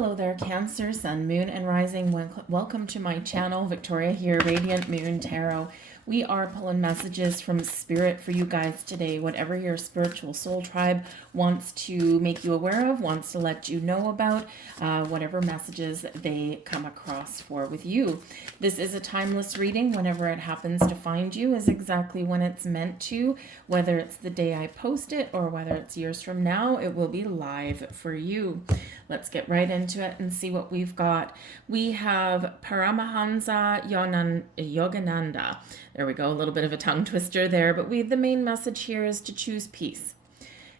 Hello there, Cancer, Sun, Moon, and Rising. Welcome to my channel. Victoria here, Radiant Moon Tarot. We are pulling messages from Spirit for you guys today. Whatever your spiritual soul tribe wants to make you aware of, wants to let you know about, whatever messages they come across for with you. This is a timeless reading. Whenever it happens to find you is exactly when it's meant to. Whether it's the day I post it or whether it's years from now, it will be live for you. Let's get right into it and see what we've got. We have Paramahansa Yogananda. There we go, a little bit of a tongue twister there, but the main message here is to choose peace.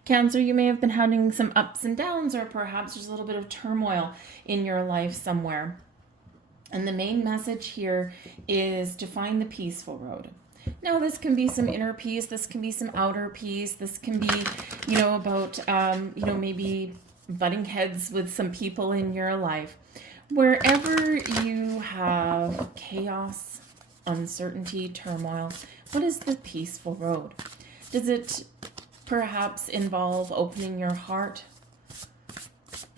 Cancer, you may have been having some ups and downs, or perhaps there's a little bit of turmoil in your life somewhere. And the main message here is to find the peaceful road. Now, this can be some inner peace, this can be some outer peace, this can be, about, maybe butting heads with some people in your life. Wherever you have chaos, uncertainty, turmoil, what is the peaceful road? Does it perhaps involve opening your heart,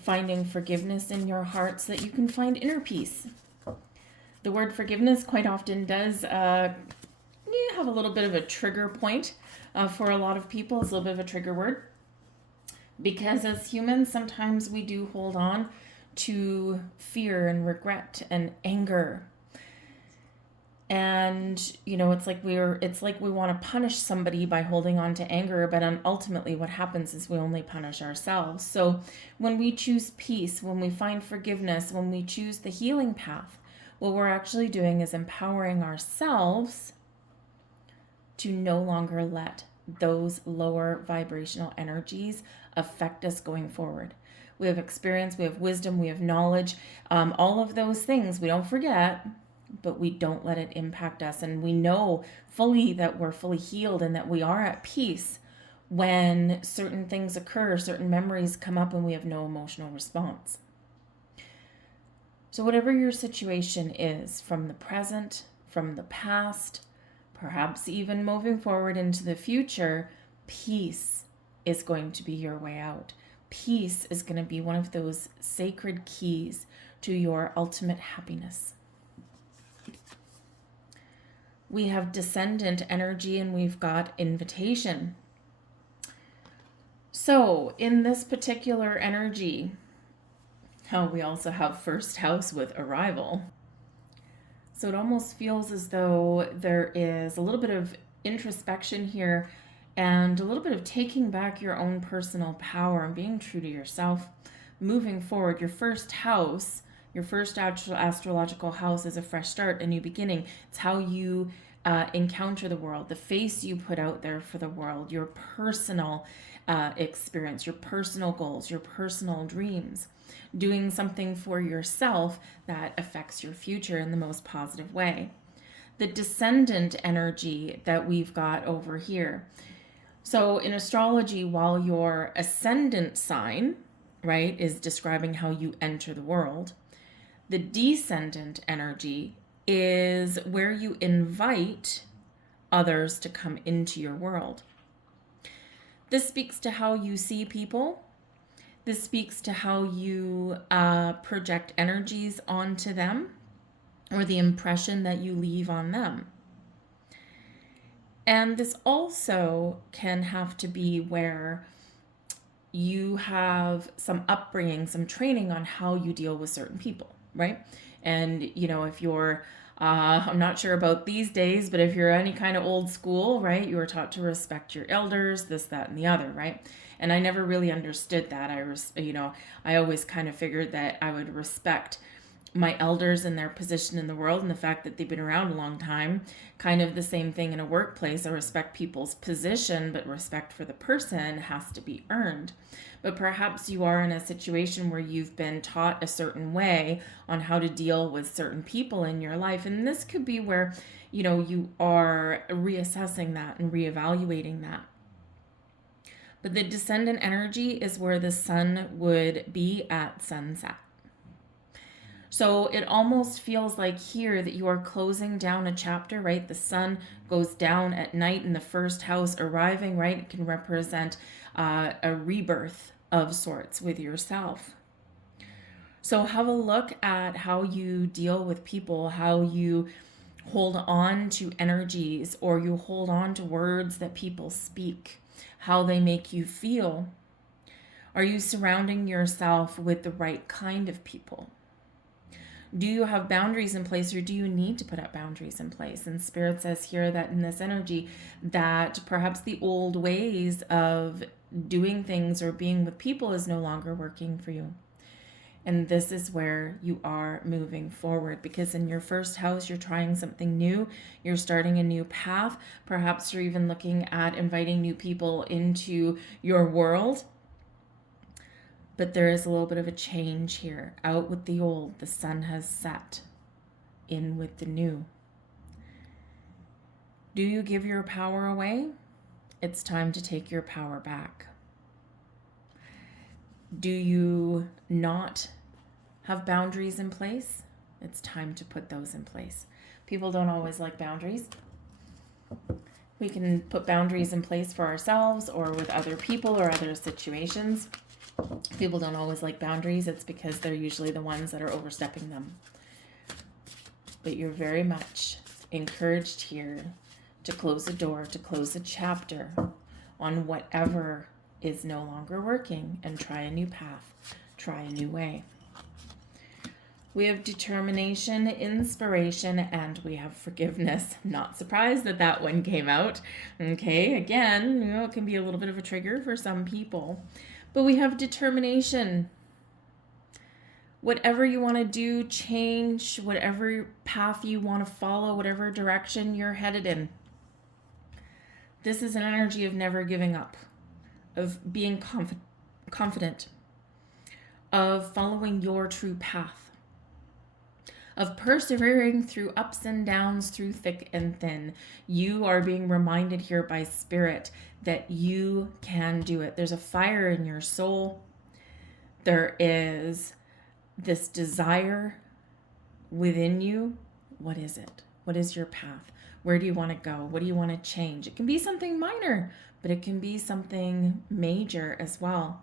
finding forgiveness in your heart so that you can find inner peace? The word forgiveness quite often does have a little bit of a trigger point for a lot of people. It's a little bit of a trigger word. Because as humans, sometimes we do hold on to fear and regret and anger. And, it's like we want to punish somebody by holding on to anger, but ultimately what happens is we only punish ourselves. So when we choose peace, when we find forgiveness, when we choose the healing path, what we're actually doing is empowering ourselves to no longer let those lower vibrational energies affect us going forward. We have experience, we have wisdom, we have knowledge, all of those things we don't forget, but we don't let it impact us. And we know fully that we're fully healed and that we are at peace when certain things occur, certain memories come up, and we have no emotional response. So whatever your situation is, from the present, from the past, perhaps even moving forward into the future, peace is going to be your way out. Peace is going to be one of those sacred keys to your ultimate happiness. We have descendant energy and we've got invitation. So in this particular energy, we also have first house with arrival. So it almost feels as though there is a little bit of introspection here and a little bit of taking back your own personal power and being true to yourself. Moving forward, your first house, your first astrological house is a fresh start, a new beginning. It's how you encounter the world, the face you put out there for the world, your personal experience, your personal goals, your personal dreams. Doing something for yourself that affects your future in the most positive way. The descendant energy that we've got over here. So in astrology, while your ascendant sign, right, is describing how you enter the world, the descendant energy is where you invite others to come into your world. This speaks to how you see people. This speaks to how you project energies onto them, or the impression that you leave on them. And this also can have to be where you have some upbringing, some training on how you deal with certain people, right? And, if you're, I'm not sure about these days, but if you're any kind of old school, right, you were taught to respect your elders, this, that, and the other, right? And I never really understood that. I always kind of figured that I would respect my elders and their position in the world and the fact that they've been around a long time. Kind of the same thing in a workplace. I respect people's position, but respect for the person has to be earned. But perhaps you are in a situation where you've been taught a certain way on how to deal with certain people in your life. And this could be where, you are reassessing that and reevaluating that. But the descendant energy is where the sun would be at sunset. So it almost feels like here that you are closing down a chapter, right? The sun goes down at night in the first house, arriving, right? It can represent a rebirth of sorts with yourself. So have a look at how you deal with people, how you hold on to energies or you hold on to words that people speak, how they make you feel. Are you surrounding yourself with the right kind of people? Do you have boundaries in place, or do you need to put up boundaries in place? And Spirit says here that in this energy that perhaps the old ways of doing things or being with people is no longer working for you. And this is where you are moving forward, because in your first house, you're trying something new. You're starting a new path. Perhaps you're even looking at inviting new people into your world. But there is a little bit of a change here. Out with the old, the sun has set. In with the new. Do you give your power away? It's time to take your power back. Do you not have boundaries in place? It's time to put those in place. People don't always like boundaries. We can put boundaries in place for ourselves or with other people or other situations. People don't always like boundaries. It's because they're usually the ones that are overstepping them. But you're very much encouraged here to close a door, to close a chapter on whatever is no longer working and try a new path, try a new way. We have determination, inspiration, and we have forgiveness. I'm not surprised that that one came out. Okay, again, it can be a little bit of a trigger for some people. But we have determination. Whatever you want to do, change, whatever path you want to follow, whatever direction you're headed in. This is an energy of never giving up, of being confident, of following your true path, of persevering through ups and downs, through thick and thin. You are being reminded here by Spirit that you can do it. There's a fire in your soul. There is this desire within you. What is it? What is your path? Where do you want to go? What do you want to change? It can be something minor, but it can be something major as well.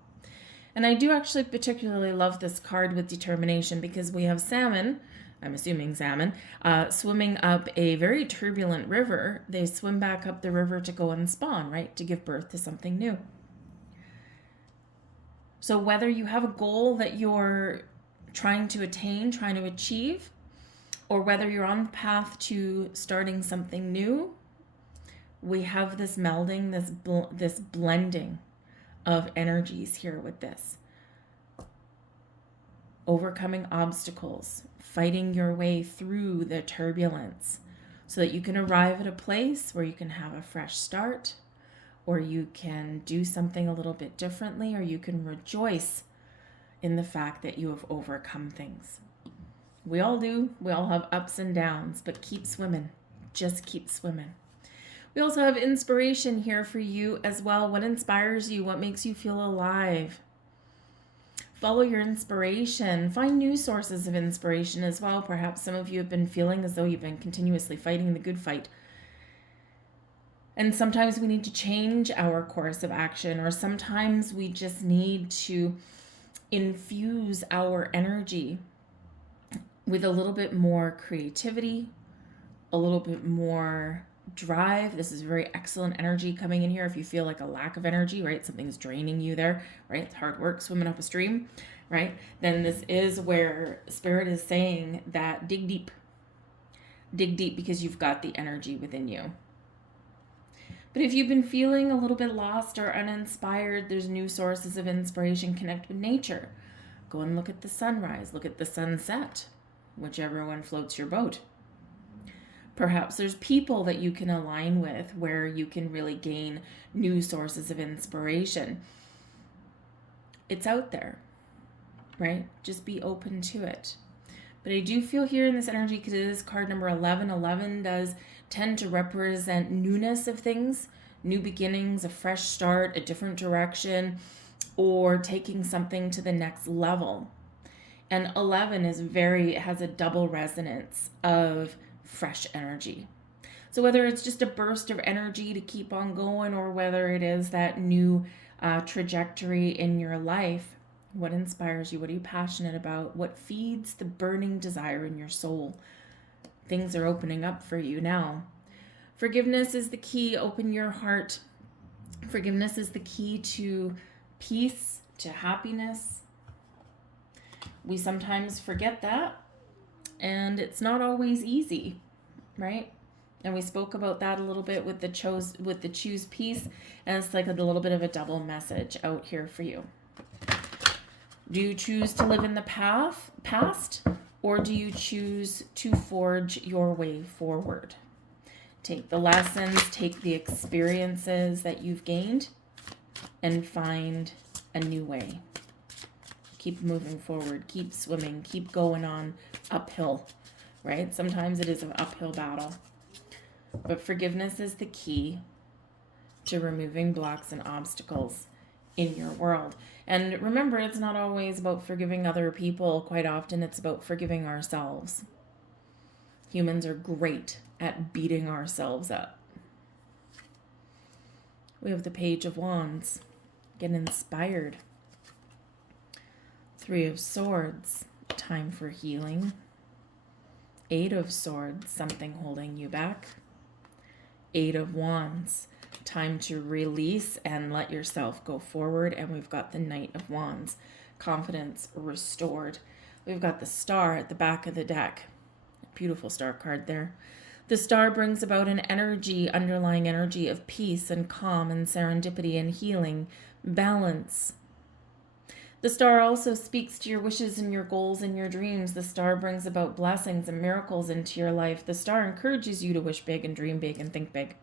And I do actually particularly love this card with determination, because we have salmon, I'm assuming salmon, swimming up a very turbulent river. They swim back up the river to go and spawn, right? To give birth to something new. So whether you have a goal that you're trying to attain, trying to achieve, or whether you're on the path to starting something new, we have this melding, this blending of energies here with this. Overcoming obstacles, fighting your way through the turbulence so that you can arrive at a place where you can have a fresh start, or you can do something a little bit differently, or you can rejoice in the fact that you have overcome things. We all do. We all have ups and downs, but keep swimming. Just keep swimming. We also have inspiration here for you as well. What inspires you? What makes you feel alive? Follow your inspiration. Find new sources of inspiration as well. Perhaps some of you have been feeling as though you've been continuously fighting the good fight. And sometimes we need to change our course of action, or sometimes we just need to infuse our energy with a little bit more creativity, a little bit more drive. This is very excellent energy coming in here. If you feel like a lack of energy, right? Something's draining you there, right? It's hard work swimming up a stream, right? Then this is where Spirit is saying that dig deep. Dig deep, because you've got the energy within you. But if you've been feeling a little bit lost or uninspired, there's new sources of inspiration. Connect with nature. Go and look at the sunrise. Look at the sunset, whichever one floats your boat. Perhaps there's people that you can align with where you can really gain new sources of inspiration. It's out there, right? Just be open to it. But I do feel here in this energy, because it is card number 11. 11 does tend to represent newness of things, new beginnings, a fresh start, a different direction, or taking something to the next level. And 11 has a double resonance of fresh energy. So whether it's just a burst of energy to keep on going, or whether it is that new trajectory in your life, What inspires you? What are you passionate about? What feeds the burning desire in your soul? Things are opening up for you now. Forgiveness is the key. Open your heart. Forgiveness is the key to peace, to happiness. We sometimes forget that, and it's not always easy, right? And we spoke about that a little bit with the choose peace, and it's like a little bit of a double message out here for you. Do you choose to live in the past, or do you choose to forge your way forward? Take the lessons, take the experiences that you've gained, and find a new way. Keep moving forward, keep swimming, keep going on uphill, right? Sometimes it is an uphill battle. But forgiveness is the key to removing blocks and obstacles in your world. And remember, it's not always about forgiving other people. Quite often, it's about forgiving ourselves. Humans are great at beating ourselves up. We have the Page of Wands. Get inspired. 3 of Swords. Time for healing. 8 of Swords. Something holding you back. 8 of Wands. Time to release and let yourself go forward. And we've got the Knight of Wands. Confidence restored. We've got the Star at the back of the deck. Beautiful star card there. The Star brings about an energy, underlying energy of peace and calm and serendipity and healing, balance. The Star also speaks to your wishes and your goals and your dreams. The Star brings about blessings and miracles into your life. The Star encourages you to wish big and dream big and think big.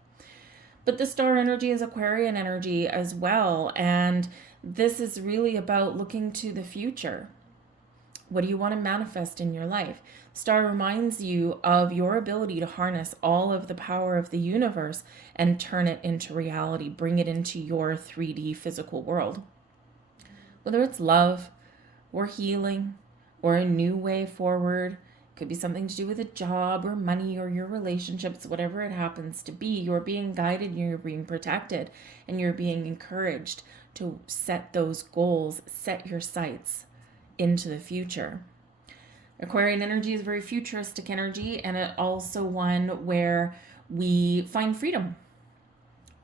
But the Star energy is Aquarian energy as well. And this is really about looking to the future. What do you want to manifest in your life? Star reminds you of your ability to harness all of the power of the universe and turn it into reality, bring it into your 3D physical world. Whether it's love or healing or a new way forward, could be something to do with a job or money or your relationships, whatever it happens to be, you're being guided, you're being protected, and you're being encouraged to set those goals, set your sights into the future. Aquarian energy is very futuristic energy, and it also one where we find freedom.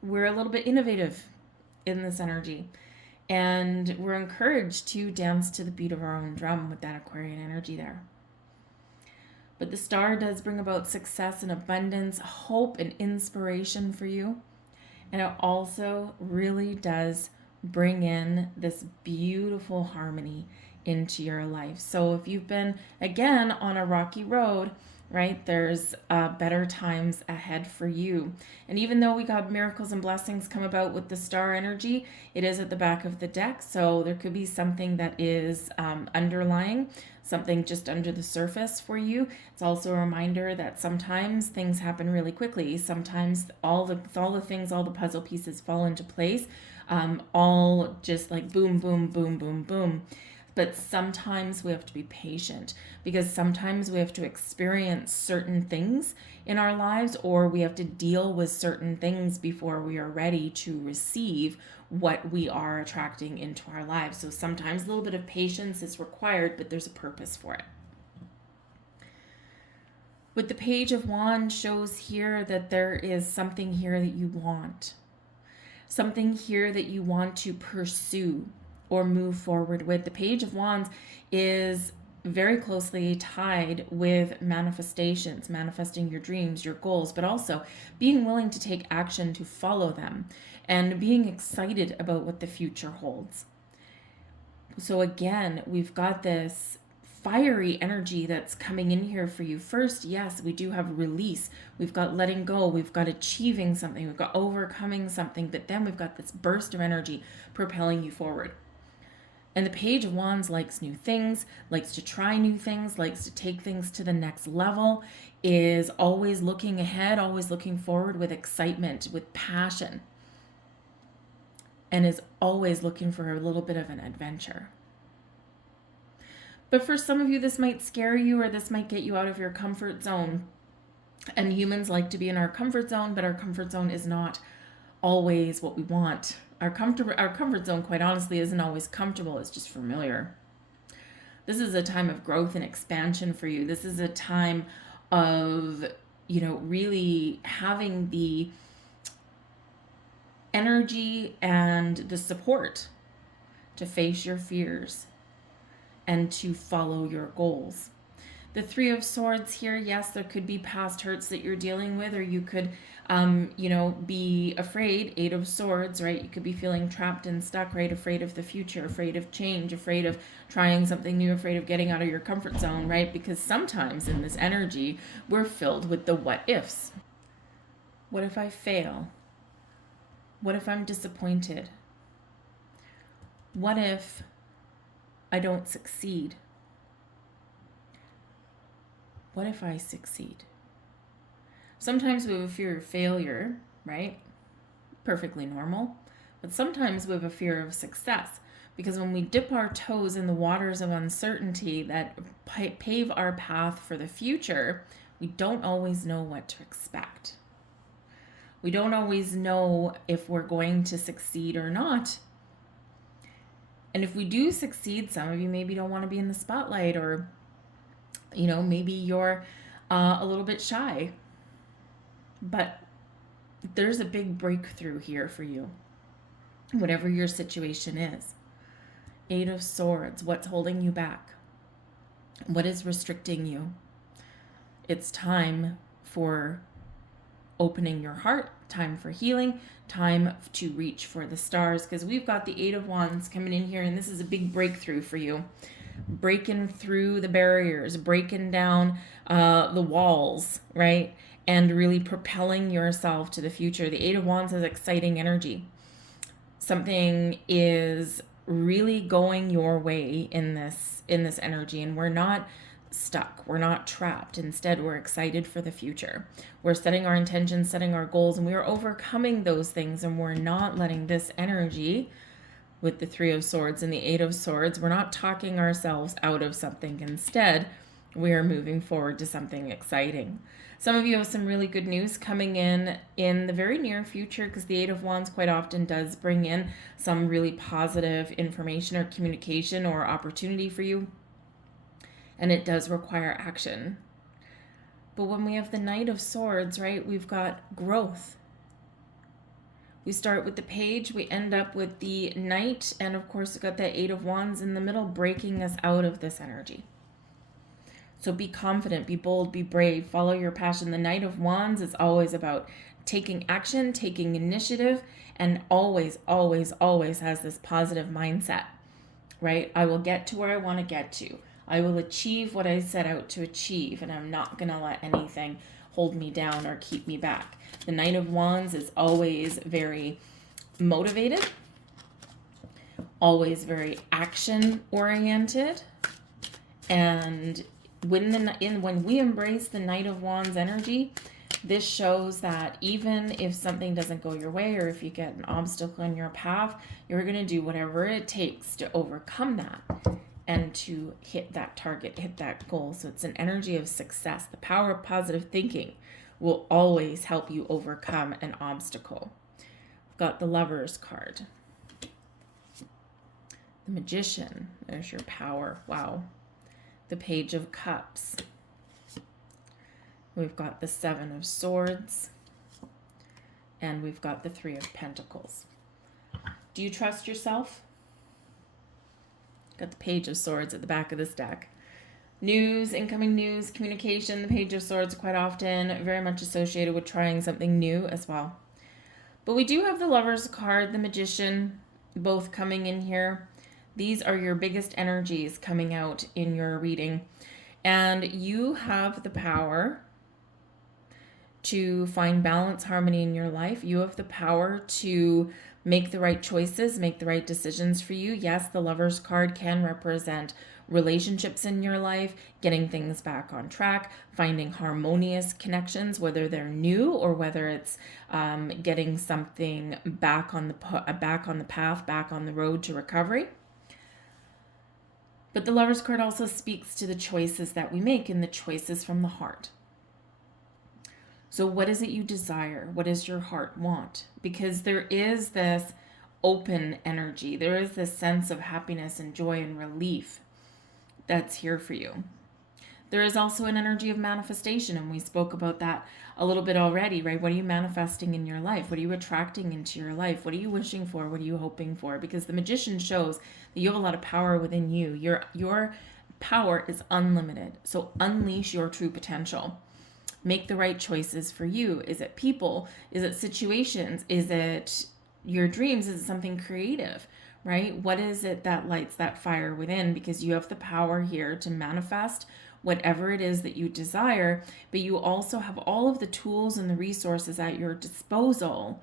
We're a little bit innovative in this energy, and we're encouraged to dance to the beat of our own drum with that Aquarian energy there. But the Star does bring about success and abundance, hope and inspiration for you, and it also really does bring in this beautiful harmony into your life. So if you've been, again, on a rocky road, right, there's better times ahead for you. And even though we got miracles and blessings come about with the Star energy, it is at the back of the deck. So there could be something that is underlying, something just under the surface for you. It's also a reminder that sometimes things happen really quickly. Sometimes all the puzzle pieces fall into place, all just like boom, boom, boom, boom, boom. But sometimes we have to be patient, because sometimes we have to experience certain things in our lives, or we have to deal with certain things before we are ready to receive what we are attracting into our lives. So sometimes a little bit of patience is required, but there's a purpose for it. With the Page of Wands shows here that there is something here that you want. Something here that you want to pursue or move forward with. The Page of Wands is very closely tied with manifestations, manifesting your dreams, your goals, but also being willing to take action to follow them and being excited about what the future holds. So again, we've got this fiery energy that's coming in here for you. First, yes, we do have release. We've got letting go. We've got achieving something. We've got overcoming something. But then we've got this burst of energy propelling you forward. And the Page of Wands likes new things, likes to try new things, likes to take things to the next level, is always looking ahead, always looking forward with excitement, with passion, and is always looking for a little bit of an adventure. But for some of you, this might scare you, or this might get you out of your comfort zone. And humans like to be in our comfort zone, but our comfort zone is not always what we want Our comfort zone, quite honestly, isn't always comfortable. It's just familiar. This is a time of growth and expansion for you. This is a time of, really having the energy and the support to face your fears and to follow your goals. The Three of Swords here, yes, there could be past hurts that you're dealing with, or you could, be afraid. Eight of Swords, right? You could be feeling trapped and stuck, right? Afraid of the future, afraid of change, afraid of trying something new, afraid of getting out of your comfort zone, right? Because sometimes in this energy, we're filled with the what ifs. What if I fail? What if I'm disappointed? What if I don't succeed? What if I succeed? Sometimes we have a fear of failure, right? Perfectly normal. But sometimes we have a fear of success, because when we dip our toes in the waters of uncertainty that pave our path for the future, we don't always know what to expect. We don't always know if we're going to succeed or not. And if we do succeed, some of you maybe don't want to be in the spotlight, or maybe you're a little bit shy, but there's a big breakthrough here for you, whatever your situation is. Eight of Swords, what's holding you back? What is restricting you? It's time for opening your heart, time for healing, time to reach for the stars, because we've got the Eight of Wands coming in here, and this is a big breakthrough for you. Breaking through the barriers, breaking down the walls, right? And really propelling yourself to the future. The Eight of Wands has exciting energy. Something is really going your way in this energy, and we're not stuck. We're not trapped. Instead, we're excited for the future. We're setting our intentions, setting our goals, and we're overcoming those things, and we're not letting this energy with the Three of Swords and the Eight of Swords, we're not talking ourselves out of something. Instead, we are moving forward to something exciting. Some of you have some really good news coming in the very near future, because the Eight of Wands quite often does bring in some really positive information or communication or opportunity for you. And it does require action. But when we have the Knight of Swords, right, we've got growth. We start with the Page, we end up with the Knight, and of course we've got that Eight of Wands in the middle, breaking us out of this energy. So be confident, be bold, be brave, follow your passion. The Knight of Wands is always about taking action, taking initiative, and always, always, always has this positive mindset, right? I will get to where I want to get to. I will achieve what I set out to achieve, and I'm not going to let anything hold me down or keep me back. The Knight of Wands is always very motivated, always very action oriented, and when we embrace the Knight of Wands energy, this shows that even if something doesn't go your way, or if you get an obstacle in your path, you're going to do whatever it takes to overcome that and to hit that target, hit that goal. So it's an energy of success. The power of positive thinking will always help you overcome an obstacle. We've got the Lovers card. The Magician, there's your power. Wow. The Page of Cups. We've got the Seven of Swords. And we've got the Three of Pentacles. Do you trust yourself? Got the Page of Swords at the back of this deck. News, incoming news, communication. The Page of Swords quite often very much associated with trying something new as well. But we do have the Lovers card, the Magician, both coming in here. These are your biggest energies coming out in your reading. And you have the power to find balance, harmony in your life. You have the power to make the right choices, make the right decisions for you. Yes, the Lovers card can represent relationships in your life, getting things back on track, finding harmonious connections, whether they're new or whether it's getting something back on the path, back on the road to recovery. But the Lovers card also speaks to the choices that we make and the choices from the heart. So what is it you desire? What does your heart want? Because there is this open energy. There is this sense of happiness and joy and relief that's here for you. There is also an energy of manifestation, and we spoke about that a little bit already, right? What are you manifesting in your life? What are you attracting into your life? What are you wishing for? What are you hoping for? Because the Magician shows that you have a lot of power within you. Your power is unlimited. So unleash your true potential. Make the right choices for you. Is it people? Is it situations? Is it your dreams? Is it something creative? Right? What is it that lights that fire within? Because you have the power here to manifest whatever it is that you desire, but you also have all of the tools and the resources at your disposal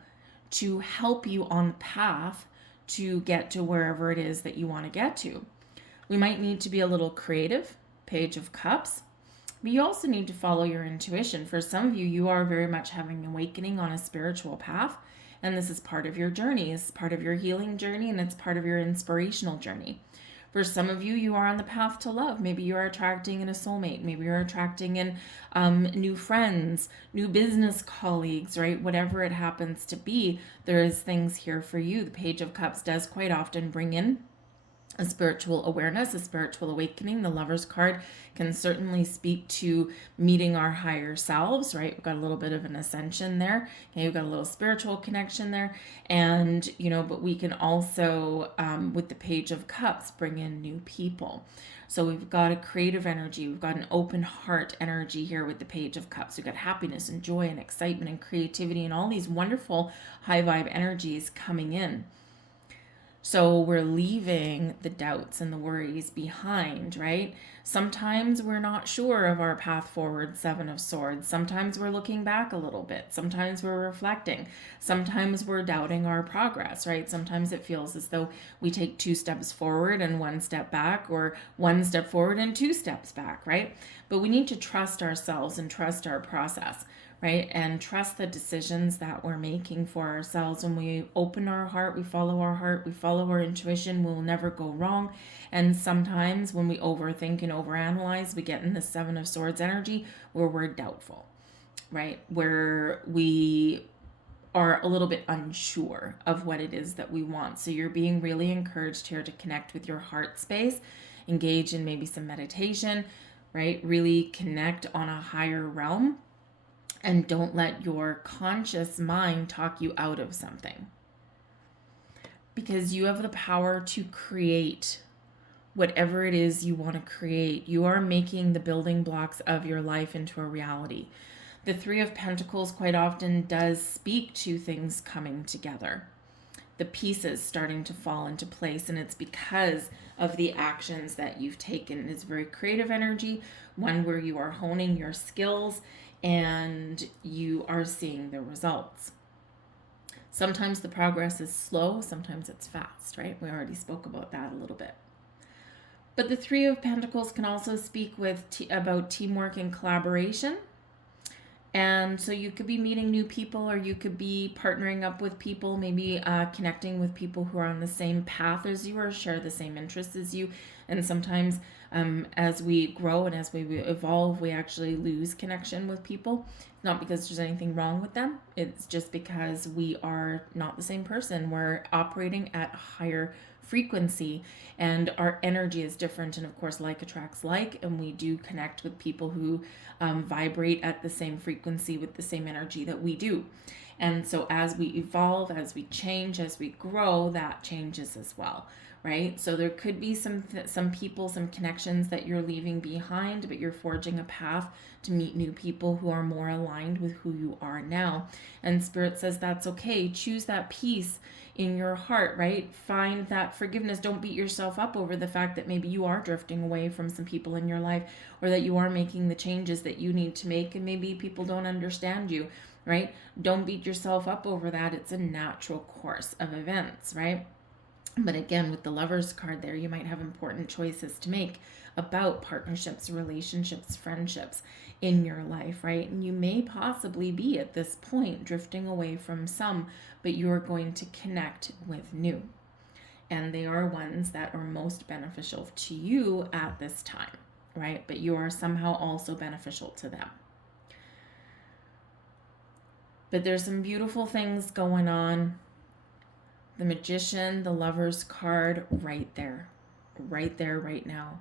to help you on the path to get to wherever it is that you want to get to. We might need to be a little creative, Page of Cups, but you also need to follow your intuition. For some of you, you are very much having an awakening on a spiritual path, and this is part of your journey, it's part of your healing journey, and it's part of your inspirational journey. For some of you, you are on the path to love. Maybe you're attracting in a soulmate. Maybe you're attracting in new friends, new business colleagues, right? Whatever it happens to be, there is things here for you. The Page of Cups does quite often bring in a spiritual awareness, a spiritual awakening. The Lover's card can certainly speak to meeting our higher selves, right? We've got a little bit of an ascension there. Okay, we've got a little spiritual connection there. And, but we can also, with the Page of Cups, bring in new people. So we've got a creative energy. We've got an open heart energy here with the Page of Cups. We've got happiness and joy and excitement and creativity and all these wonderful high vibe energies coming in. So we're leaving the doubts and the worries behind, right? Sometimes we're not sure of our path forward, Seven of Swords. Sometimes we're looking back a little bit. Sometimes we're reflecting. Sometimes we're doubting our progress, right? Sometimes it feels as though we take 2 steps forward and 1 step back, or 1 step forward and 2 steps back, right? But we need to trust ourselves and trust our process, right? And trust the decisions that we're making for ourselves. When we open our heart, we follow our intuition, we'll never go wrong. And sometimes when we overthink and overanalyze, we get in the Seven of Swords energy where we're doubtful, right? Where we are a little bit unsure of what it is that we want. So you're being really encouraged here to connect with your heart space, engage in maybe some meditation, right? Really connect on a higher realm. And don't let your conscious mind talk you out of something. Because you have the power to create whatever it is you want to create. You are making the building blocks of your life into a reality. The Three of Pentacles quite often does speak to things coming together. The pieces starting to fall into place, and it's because of the actions that you've taken. It's very creative energy, one where you are honing your skills and you are seeing the results. Sometimes the progress is slow, sometimes it's fast, right? We already spoke about that a little bit. But the Three of Pentacles can also speak about teamwork and collaboration. And so you could be meeting new people, or you could be partnering up with people, maybe connecting with people who are on the same path as you or share the same interests as you. And sometimes as we grow and as we evolve, we actually lose connection with people. Not because there's anything wrong with them. It's just because we are not the same person. We're operating at a higher frequency and our energy is different. And of course, like attracts like, and we do connect with people who vibrate at the same frequency with the same energy that we do. And so as we evolve, as we change, as we grow, that changes as well, right? So there could be some people, some connections that you're leaving behind, but you're forging a path to meet new people who are more aligned with who you are now. And Spirit says that's okay. Choose that peace in your heart, right? Find that forgiveness. Don't beat yourself up over the fact that maybe you are drifting away from some people in your life, or that you are making the changes that you need to make and maybe people don't understand you, right? Don't beat yourself up over that. It's a natural course of events, right? But again, with the Lover's card there, you might have important choices to make about partnerships, relationships, friendships in your life, right? And you may possibly be at this point drifting away from some, but you're going to connect with new. And they are ones that are most beneficial to you at this time, right? But you are somehow also beneficial to them. But there's some beautiful things going on. the Magician, the Lover's card right there, right now.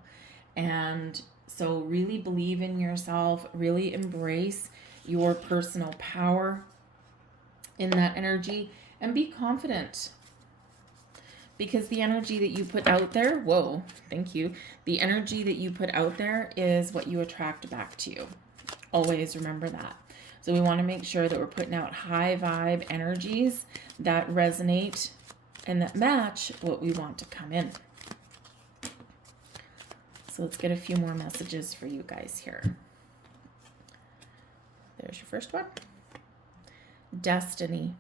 And so really believe in yourself, really embrace your personal power in that energy, and be confident. Because the energy that you put out there, whoa, thank you. The energy that you put out there is what you attract back to you. Always remember that. So we want to make sure that we're putting out high vibe energies that resonate and that match what we want to come in. So let's get a few more messages for you guys here. There's your first one. Destiny,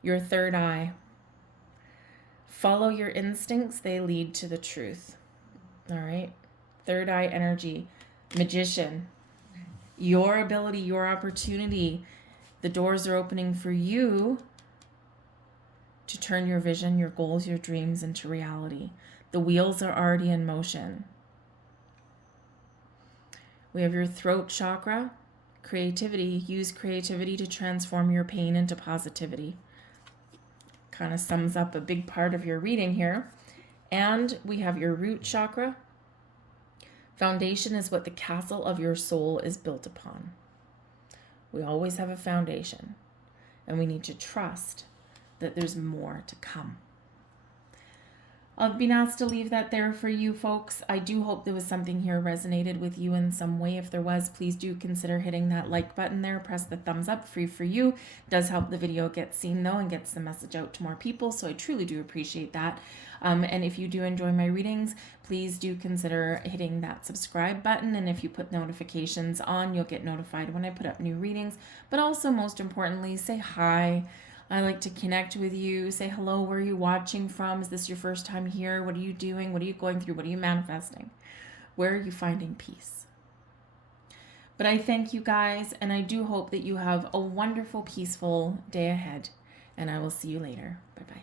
your third eye. Follow your instincts, they lead to the truth. All right. Third eye energy, Magician. Your ability, your opportunity. The doors are opening for you to turn your vision, your goals, your dreams into reality. The wheels are already in motion. We have your throat chakra, creativity. Use creativity to transform your pain into positivity. Kind of sums up a big part of your reading here. And we have your root chakra. Foundation is what the castle of your soul is built upon. We always have a foundation, and we need to trust that there's more to come. I've been asked to leave that there for you folks. I do hope there was something here resonated with you in some way. If there was, please do consider hitting that like button there. Press the thumbs up, free for you. It does help the video get seen though and gets the message out to more people. So I truly do appreciate that. And if you do enjoy my readings, please do consider hitting that subscribe button. And if you put notifications on, you'll get notified when I put up new readings. But also, most importantly, say hi. I like to connect with you. Say hello. Where are you watching from? Is this your first time here? What are you doing? What are you going through? What are you manifesting? Where are you finding peace? But I thank you guys, and I do hope that you have a wonderful, peaceful day ahead. And I will see you later. Bye-bye.